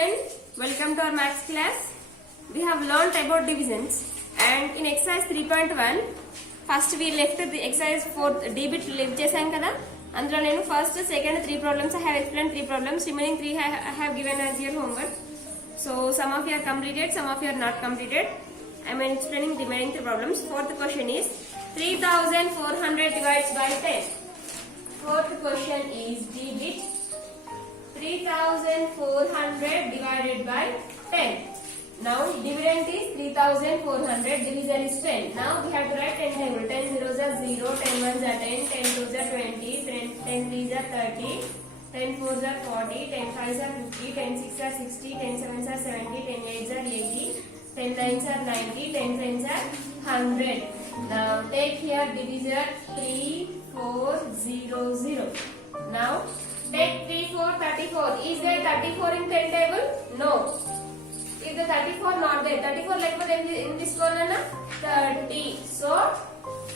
student, welcome to our maths class. We have learnt about divisions and in exercise 3.1 first we left the exercise 4 debit left chesam kada. Andro nenu first second 3 problems I have explained 3 problems, remaining 3 I have given as your homework. So some of you are completed, some of you are not completed. I am explaining the remaining 3 problems. Fourth question is 3400 divided by 10. Fourth question is debit 3400 divided by 10. Now dividend is 3400, divisor is 10. Now we have to write 10 table. 10 zeros are 0, 10 ones are 10, 10 twos are 20, 10 threes are 30, 10 fours are 40, 10 fives are 50, 10 sixes are 60, 10 sevens are 70, 10 eights are 80, 10 nines are 90, 10 tens are 100. Now take here divisor 3400. Now take 3, 4, 34. Is there 34 in 10 table? No. If the 34 not there, 34 like in this one, 30. So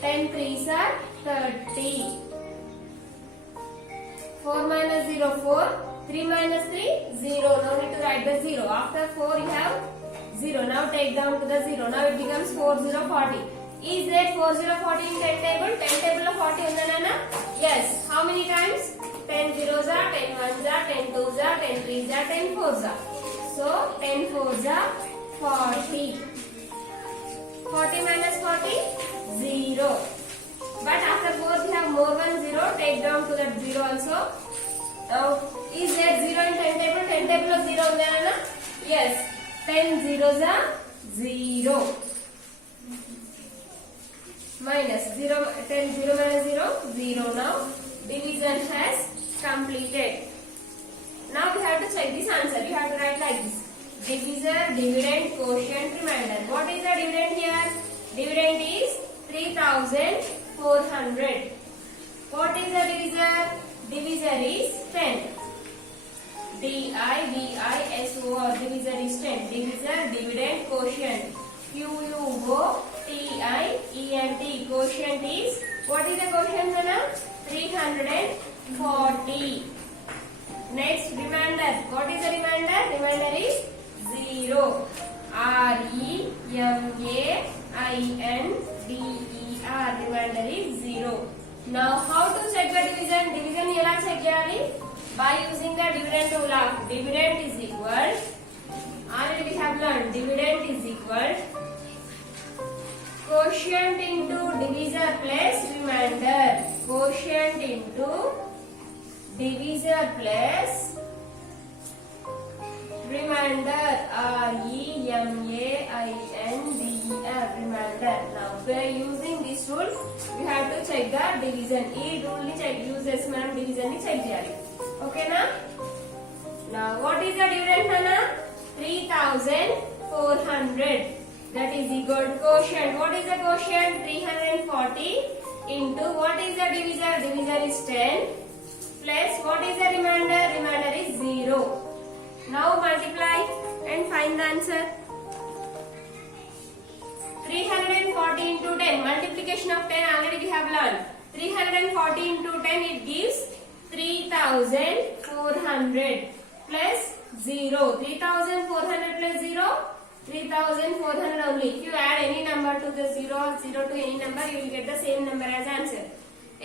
10 threes are 30. 4 minus 0, 4. 3 minus 3, 0. No need to write the 0. After 4 you have 0. Now take down to the 0. Now it becomes 40, 40. Is there 40, 40 in 10 table? 10 table of 40 undana? Yes. How many times? 10 zeros are, 10 ones are, 10 twos are, 10 threes are, 10 fours are. So 10 fours are 40. 40 minus 40, 0. But after 4 we have more one 0. Take down to that 0 also. Now is there 0 in 10 table? 10 table of 0 undana? Yes. 10 zeros are 0. Minus 0, 10 0 minus 0, 0. Now division has completed. Now we have to check this answer. You have to write like this. Divisor, dividend, quotient, remainder. What is the dividend here? Dividend is 3400. What is the divisor? Divisor is 10. D-I-V-I-S-O-R. Divisor is 10. Divisor, dividend, quotient. Q-U-O-T-I-E-N-T. Quotient is, what is the quotient, Nana? 340. Next, remainder. What is the remainder? Remainder is 0. R-E-M-A-I-N-D-E-R. Remainder is 0. Now, how to check the division? Division ela check cheyali? By using the dividend rule of dividend is equal. Already we have learned dividend is equal quotient into divisor plus remainder. Quotient into divisor plus remainder. R-E-M-A-I-N-D-E-R. Remainder. Now by using this rule we have to check the division. Ee rule ni check uses manam division ni check cheyali. Okay na? Now what is the dividend, Nana? 3400. That is equal to quotient. What is the quotient? 340 into what is the divisor? Divisor is 10 plus what is the remainder? Remainder is 0. Now multiply and find the answer. 340 into 10. Multiplication of 10 already we have learned. 340 into 10 it gives 3400 plus 0. 3400 plus 0. 3400 only. If you add any number to the 0 or 0 to any number, you will get the same number as answer.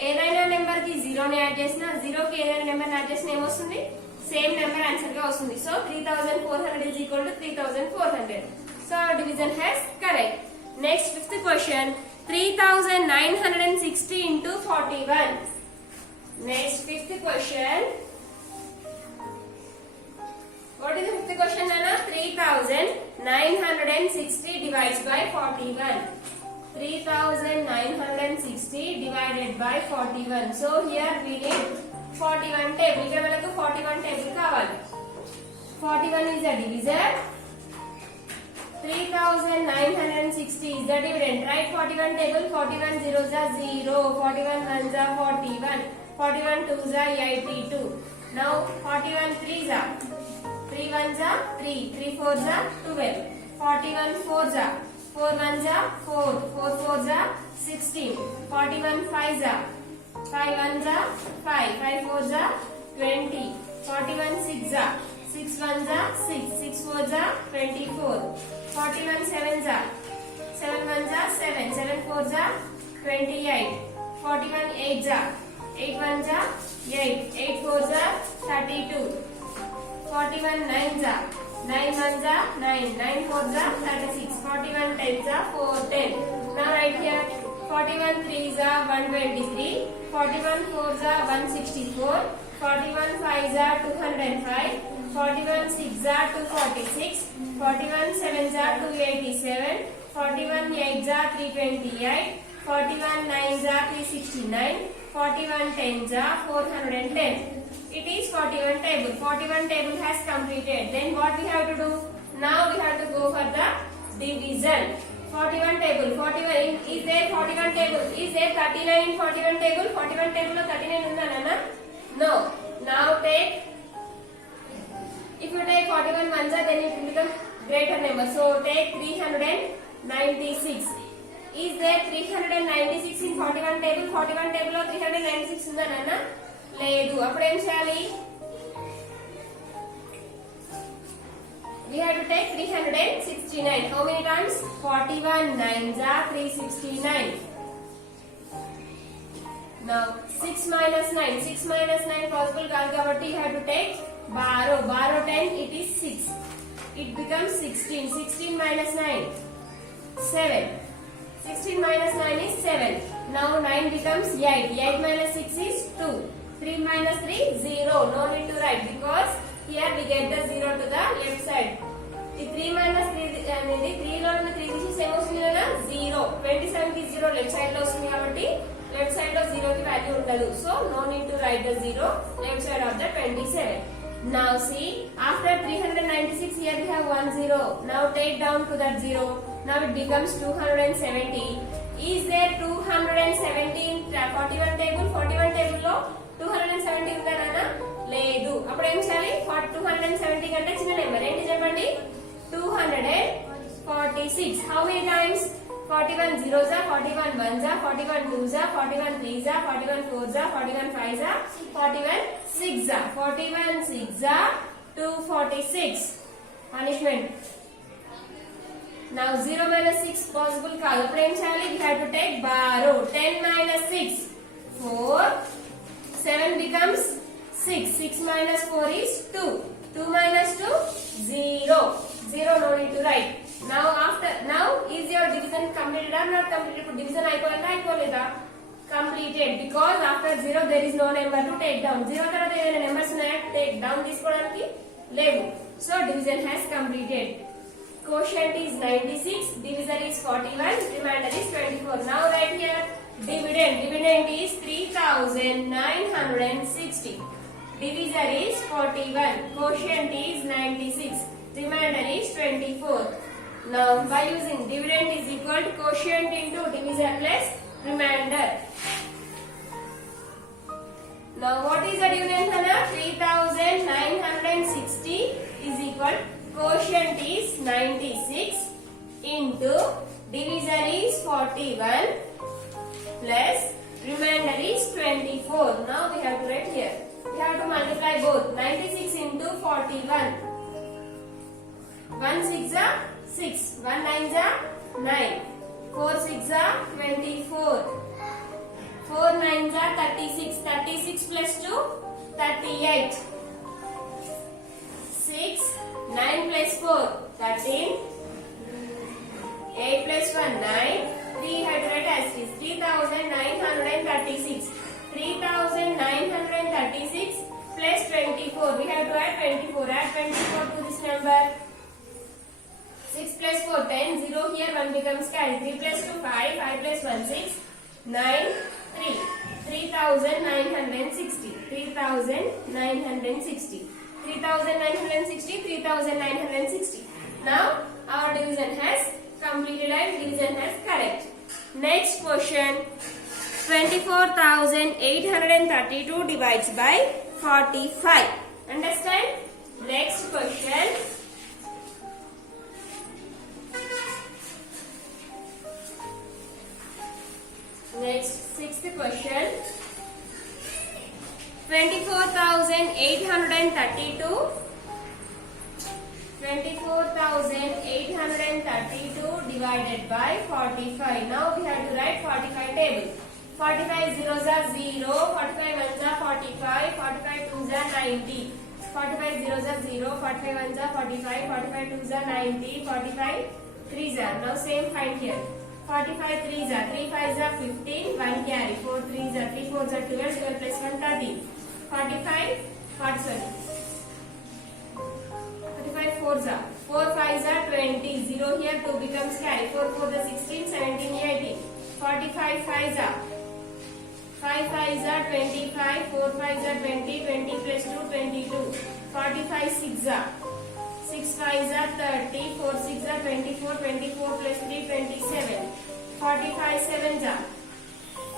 ఏదైనా number కి 0 ని add చేసినా 0 కి ఏదైనా number add చేసినా ఏమొస్తుంది? Same number answer గా వస్తుంది. So 3400 is equal to 3400. So our division has correct. Next, fifth question. 3960 into 41. Next, fifth question. What is the fifth question, Nana? 3960 divided by 41. 3960 divided by 41. So here we need 41 table. Ikkada manaku 41 table kavali. 41 is the divisor. 3960 is the dividend. Write 41 table. 41 zeros are 0. 41 ones are 41. 41 twos are 82. Now 41 threes are 3 ones are 3, 3 fours are 12, 41 fours are 4 ones are 4, 4 fours are 16, 41 fives are 5 ones are 5, 5 fours are 20, 41 6 are 6 1 जा 6, 6 4 जा 24, 41 7 जा 7 1 जा 7, 7 4 जा 28, 41 8 जा 8 1 जा 8, 8 4 जा 32, 41 9 जा 9 1 जा 9, 9 4 जा 36, 41 10 जा 4 10. Now right here 41 3 जा 123, 41 4 जा 164, 41 5 जा 205, 41 6 जा 246, 41 7 जा 287, 41 8 जा 328, 41 9 जा 369, 41 10 जा 410. It is 41 table. 41 table has completed. Then what we have to do? Now we have to go for the division. 41 table. 41 is there 41 table? Is there 39 in 41 table? 41 table lo 39 unda nana? No. Now take, if you take 41 manja, then it will become greater number. So take 396. Is there 396 in 41 table? 41 table lo 396 unda nana? లేదు. అప్పుడు ఏం చేయాలి? We have to take 369. How many times? 41 9 जा 369. Now 6 minus 9. 6 minus 9 possible కాదు కాబట్టి you have to take borrow. Borrow 10, it is 6. It becomes 16. 16 minus 9 7. 16 minus 9 is 7. Now 9 becomes 8. 8 minus 6 is 2. 3 minus 3 0. No need to write because here we get the 0 to the left side. The 3 minus 3 అనేది 3 లో ఉన్న 3 తీసి ఏం వస్తుంది కదా 0. 27 కి 0 left side లో వస్తుంది కాబట్టి లెఫ్ట్ సైడ్ లో 0 కి వాల్యూ ఉండదు. So no need to write the 0 left side of the 27. Now see, after 396 here we have 1 0. Now take down to that 0. Now it becomes 270. Is there 270 in 41 table? 41 table లో 270 ఉందా నాన్న? లేదు. అప్పుడు ఏం చేయాలి? 270 కంటే చిన్న నెంబర్ ఏంటి చెప్పండి? 246. How many times? 41 0 जा 41 1 जा 41 2 जा 41 3 जा 41 4 जा 41 5 जा 41 6 जा 41 6 जा 246. Punishment. Now 0 minus 6 possible కాదు. అప్పుడు ఏం చేయాలి? We have to take borrow. 10 minus 6 4. 7 becomes 6. 6 minus 4 is 2. 2 minus 2 0. 0 no need to write. Now is your division completed or not completed? Division అయిపోయిందా అయిపోలేదా? Completed because after 0 there is no number to take down. 0 తర్వాత ఏదైనా numbers ఉన్నాయా take down తీసుకోవడానికి? లేవు. So division has completed. Quotient is 96, divisor is 41, remainder is 24. Now right here dividend is 3960. Divisor is 41, quotient is 96, remainder is 24. Now by using dividend is equal to quotient into divisor plus remainder. Now what is the dividend Hana? 3960 is equal, quotient is 96 into divisor is 41 plus remainder is 24. Now we have to write here. We have to multiply both. 96 into 41. 1 6 जा 6. 1 9 जा 9. 4 6 जा 24. 4 9 जा 36. 36 plus 2 38. 6 9 plus 4 13. 8 plus 1 9. 3 had to write as is 3936. 3936 plus 24. We have to add 24. Add 24 to this number. 6 plus 4 10. 0 here 1 becomes carry. 3 plus 2 5. 5 plus 1 6. 9 3. 3960. 3960. 3960. 3960. Now our division has completed and division has correct. Next question. 24,832 divides by 45. Understand? Next question. Next, sixth question. 24,832 24,832 divided by 45. Now we have to write 45 table. 45 zeros are 0, 45 ones are 45, 45 twos are 90. 45 zeros are 0, 45 ones are 45, 45 twos are 90, 45 threes are. Now same find here. 45 threes are, 3 fives are 15, 1 carry, 4 threes are, 3 fours are 12, 12 plus 1 13. 45 fours are, 4 fives are 20, 0 here 2 becomes carry, 4 fours are 16, 17, 18. 45 fives are, 5 fives are 25, 4 fives are 20, 20 plus 2 22. 45 sixes are, 6 fives are 30, 4 sixes are 24, 24 plus 3 27. 45 sevens are,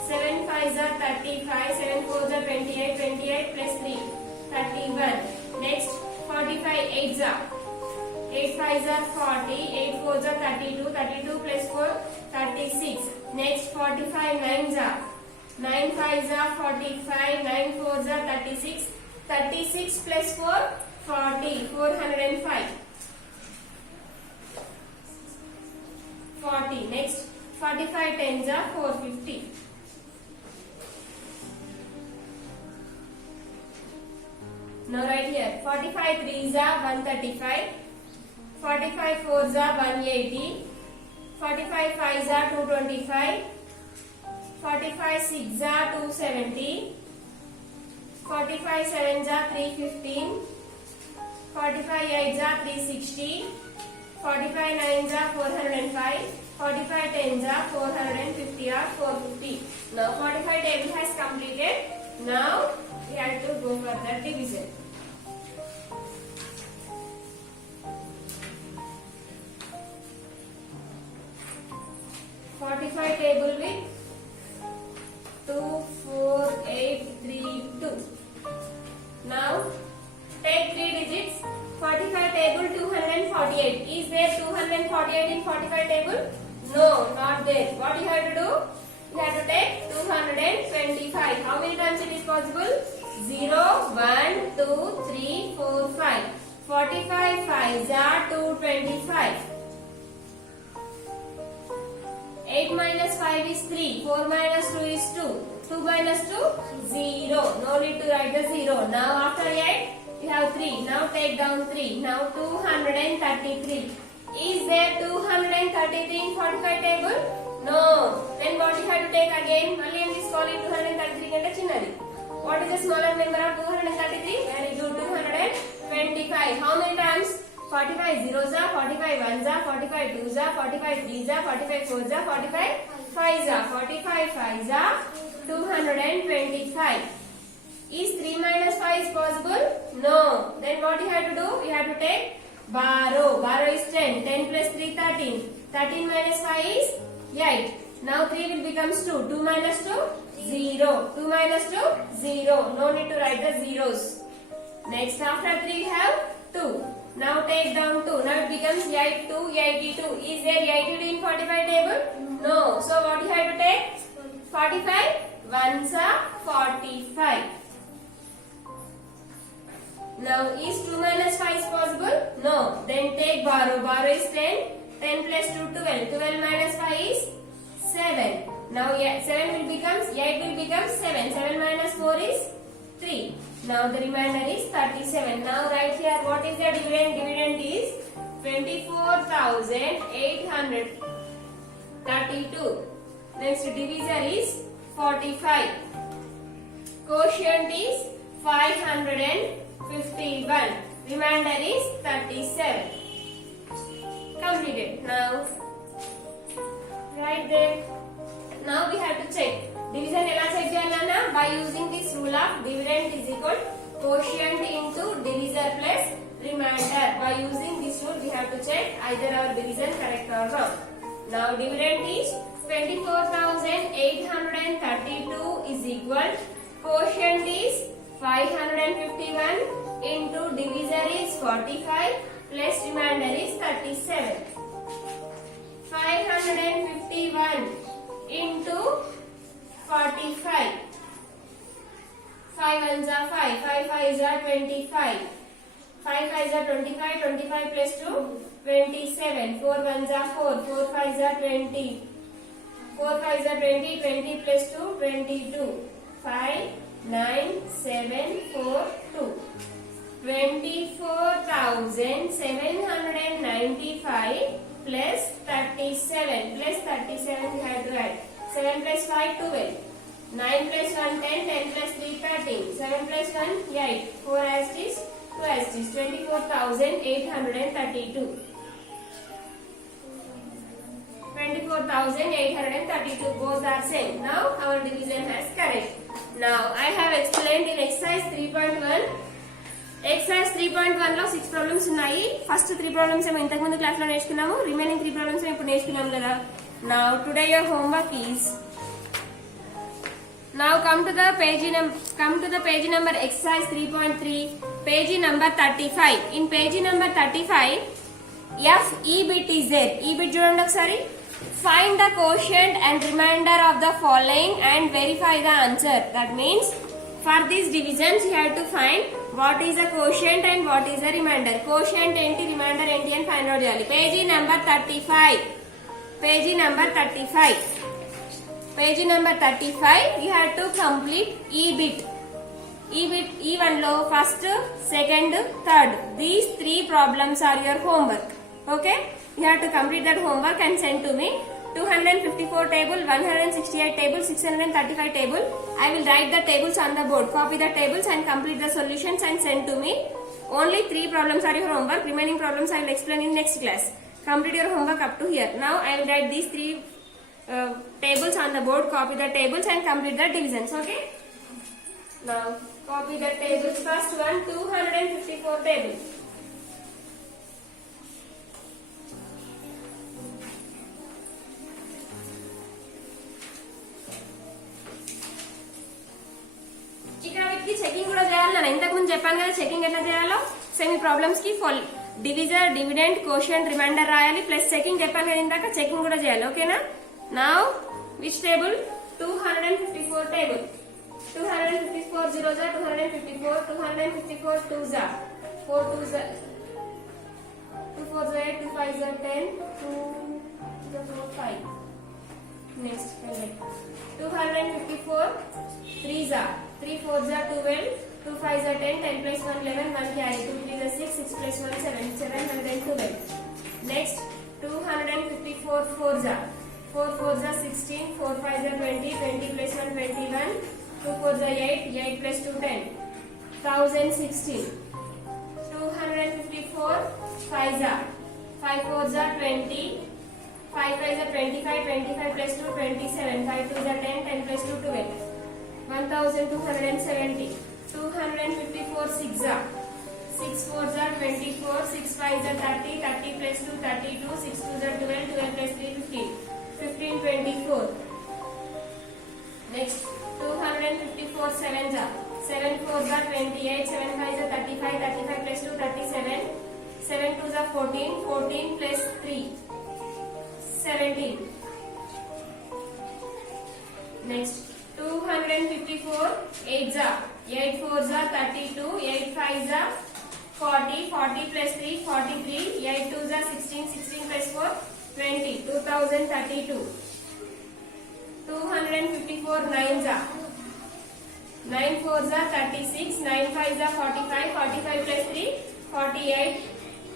7 fives are 35, 7 fours are 28, 28 plus 3 31. Next 45 eights are, 8 fives are 40, 8 fours are 32, 32 plus 4 36. Next 45 nines are, 9 fives are 45, 9 fours are 36, 36 plus 4 40, 405. 40. Next 45 tens are 450. Now write here 45 threes are 135, 45 fours are 180, 45 fives are 225, 45 sixes are 270, 45 sevens are 315, 45 eights are 360, 45 nines are 405, 45 tens are 450 or 450. Now 45 table has completed. Now we have to go for the division. Forty-five table with 2, 4, 8, 3, 2. Now take 3 digits. 45 table 248. Is there 248 in 45 table? No, not there. What you have to do? You have to take 225. How many times it is possible? 0, 1, 2, 3, 4, 5. 45 fives are 225. 8 minus 5 is 3. 4 minus 2 is 2. 2 minus 2? 0. No need to write the 0. Now after 8, you have 3. Now take down 3. Now 233. Is there 233 in 45 table? No. Then what you have to take again? Only in this column 233 kanta chinnadi. What is the smaller number of 233? Very good. 225. How many times? 45 zeros are, 45 ones are, 45 twos are, 45 threes are, 45 fours are, 45 fives are. 45 fives are 225. Is 3 minus 5 is possible? No. Then what you have to do? You have to take borrow. Borrow is 10. 10 plus 3, 13. 13 minus 5 is 8. Now 3 will becomes 2. 2 minus 2, 0. 2 minus 2, 0. No need to write the zeros. Next after 3 we have 2. Now take down 2. Now it becomes 82, 82. Is there 82 in 45 table? No. So what you have to take? 45 ones are 45. Now is 2 minus 5 is possible? No. Then take borrow. Borrow is 10. 10 plus 2, 12. 12 minus 5 is 7. Now 7 will becomes, 8 will become 7. 7 minus 4 is 3. Now the remainder is 37. Now write here what is the dividend? Dividend is 24,832. Next divisor is 45. Quotient is 551. Remainder is 37. Completed. Now right there. Now we have to check. Division ela check cheyalana? By using this rule of dividend is equal quotient into divisor plus remainder. By using this rule we have to check either our division correct or wrong. Now dividend is 24,832 is equal quotient is 551 into divisor is 45 plus remainder is 37. 551 into 45. 5 ones are 5, 5 fives are 25. 5 5s are 25, 25 plus 2, 27, 4 1s are 4, 4 5s are 20, 4 5s are 20, 20 plus 2, 22, 5, 9, 7, 4, 2. 24,795 plus 37 plus 37 we have to add. 7 plus 5, 12. 9 plus 1, 10, 10 plus 3, 13. 7 plus 1, 8. 4 as it is, 2 as it is. 24,832. 24,832 both are same. Now our division has correct. Now I have explained in exercise 3.1. Exercise 3.1 లో 6 problems ఉన్నాయి. First 3 problems ఏమో ఇంతకు ముందు class లో నేర్చుకున్నాము. Remaining 3 problems ఇప్పుడు నేర్చుకున్నాం కదా. Now today your homework is, now come to the page number exercise 3.3, page number 35. In page number 35, F E bit is there. E bit చూడండి ఒకసారి. Find the quotient and remainder of the following and verify the answer. That means for these divisions you have to find what is the quotient and what is the remainder. Quotient enti, remainder enti and find out cheyali. Page number 35. Page number 35. Page number 35 you have to complete E bit. E1 లో first, second, third. These 3 problems are your homework. Okay? You have to complete that homework and send to me. 254 table, 168 table, 635 table. I will write the tables on the board. Copy the tables and complete the solutions and send to me. Only 3 problems are your homework. Remaining problems I will explain in next class. Complete your homework up to here. Now I will write these 3 tables on the board. Copy the tables and complete the divisions. Okay? Now copy the tables. First one, 254 table. ఇక్కడ వీటికి checking కూడా చేయాలి. నేను ఇంతకు ముందు చెప్పాను కదా checking ఎట్లా చేయాలో. సెమీ ప్రాబ్లమ్స్ కి డివిజర్, డివిడెండ్, కోషియంట్, రిమైండర్ రాయాలి. ప్లస్ చెకింగ్ చెప్పాను కదా ఇందాక, చెకింగ్ కూడా చేయాలి. ఓకేనా? Now which table? 254 table. 254 zeros are 254, 254 twos are 4 twos are 2 fours are 8, 2 fives are 10, 2 4 5. Next 254 threes are 3 fours are 12, 2 fives are 10, 10 plus 1 11, 1 carry, 2 threes are 6, 6 plus 1 7, 712. Next 254 fours are 4 fours are 16, 4 fives are 20, 20 plus 1 21, 2 fours are 8, 8 plus 2 10, 1016. 254 fives are 5 fours are 20, 5 fives are 25, 25 plus 2 27, 5 twos are 10, 10 plus 2 12, 1270. 254 six are 6 fours are 24, 6 fives are 30, 30 plus 2 32, 6 twos are 12, 12 plus 3 15, 15 24. Next 254 sevens are 7 fours are 28, 7 fives are 35, 35 plus 2 37, 7 twos are 14, 14 plus 3 17. Next 254 eights are 8 fours are 32, 8 fives are 40, 40 plus 3 43, 8 twos are 16, 16 plus 4 20, 2032. 254 nines are 9 fours are 36, 9 fives are 45, 45 plus 3 48,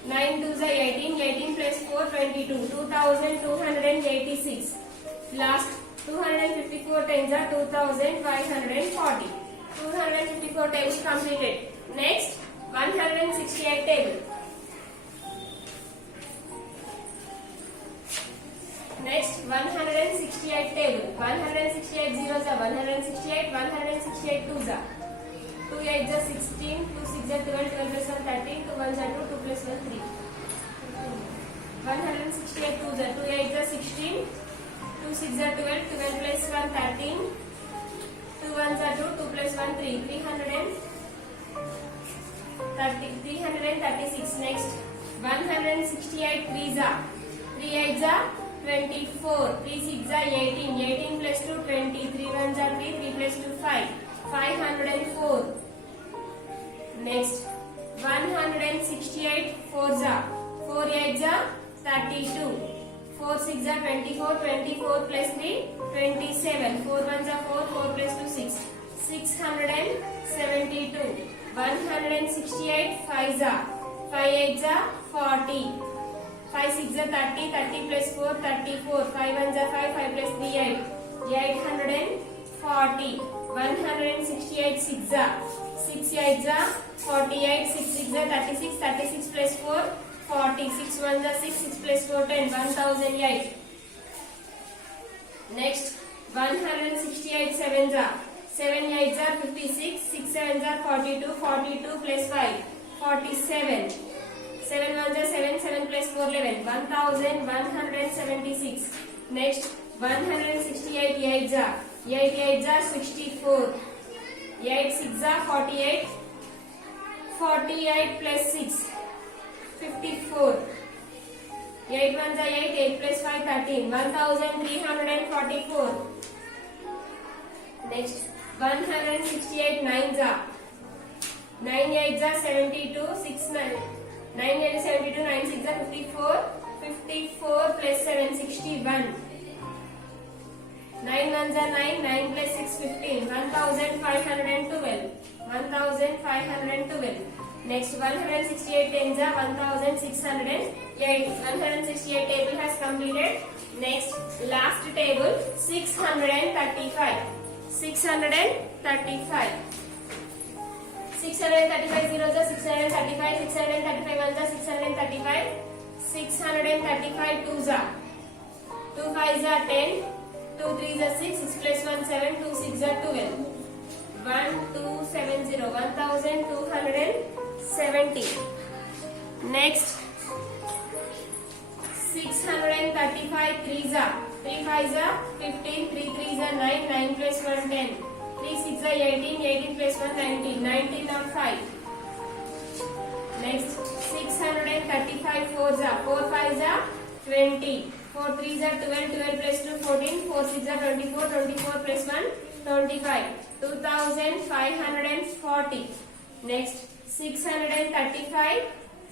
9 twos are 18, 18 plus 4 22, 2286. Last 254 tens are 2540. 254 tables completed. Next 168 table. Next 168 table. 168 zeros are 168, 168 twos are 2 8s are 16, 2 6s are 12, 12 plus 1 13, 2 1s are 2, 2 plus 1 3. 168 twos are 2 8s are 16, 2 6s are 12, 12 plus 1 13, 2 1s are 2, 2 plus 1 3, 336. Next 168 threes are 3 8s are 24, 3 6s are 18, 18 plus 2 20, 3 1s are 3, 3 plus 2 5, 504. Next 168 4s are 4 8s are 32, 4 6s are 24, 24 plus 3 27, 4 1s are 4, 4 plus 2 6, 672, 168 5s are 5 8s are 40, 5 6s are 30, 30 plus 4 34, 5 1s are 5, 5 plus 3 8, 840, 168 6s are 6 8s are 48, 6 6s are 36, 36 plus 4 40, 6 1s are 6, 6 plus 4 10, 1008. Next 168 7s are 7 8s are 56, 6 7s are 42, 42 plus 5 47, 7 1s are 7, 7 plus 4 11, 1176. Next 168 8s are 8 8s are 64, 8 6s are 48, 48 plus 6 54, 8 1s are 8, 8 plus 5 13, 1344. Next 168 9s are 9 8s are 72, 6 9, 9 8 is 72, 9 6 are 54, 54 plus 7 61, 9 1s are 9, 9 plus 6 15, 1512, 1512. Next 168 10s are 1608, 168 table has completed. Next last table 635, 635, 635 zeros are 635, 635 ones are 635, 635 twos are 2 5s are 10, 2 3s are 6, 6 plus 1 7, 2 6 are 12, 1270, 1270. Next 635 3s are 3 5s are 15, 3 3s are 9, 9 plus 1 10, 3 6 are 18, 18 plus 1 19, 19 not 5. Next 635 4s are 4 5s are 20, 4 3s are 12, 12 plus 2 14, 4 6 are 24, 24 plus 1 25, 2540. Next 635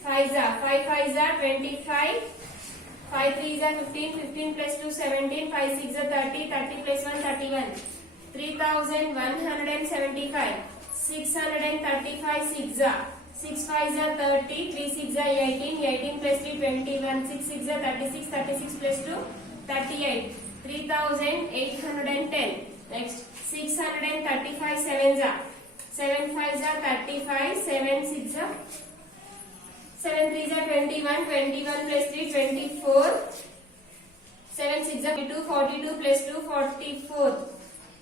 5s are 5 5s are 25, 5 3s are 15, 15 plus 2 17, 5 6 are 30, 30 plus 1 31, 3175. 635 6s are 6 5s are 30, 3 6 are 18, 18 plus 3 21, 6 6 are 36, 36 plus 2 38, 3810. Next 635 7s are 7 5s are 35, 7 6 are 7 3s are 21, 21 plus 3 24, 7 6 are 42, 42 plus 2 44,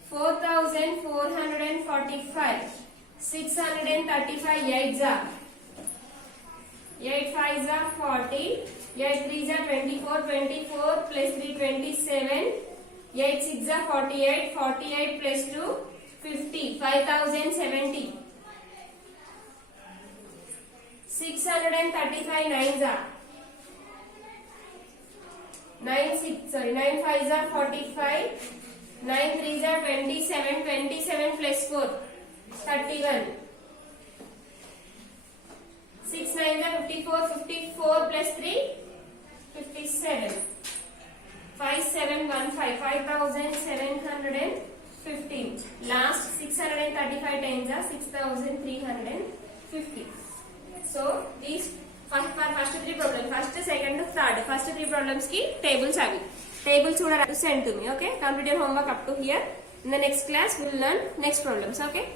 4445. 635 8s are 8 5s are 40, 8 3s are 24, 24 plus 3 27, 8 6 are 48, 48 plus 2 50, 5070. 635 9s are 9 5s are 45, 9 3s are 27, 27 plus 4 31, 6 9s are 54, 54 plus 3 57, 5715, 5715. Last 635 10s are 6350. So these for first three problems, first, second, third, first three problems ki tables avi. Tables would send to me. Okay, complete your homework up to here. In the next class we will learn next problems. Okay.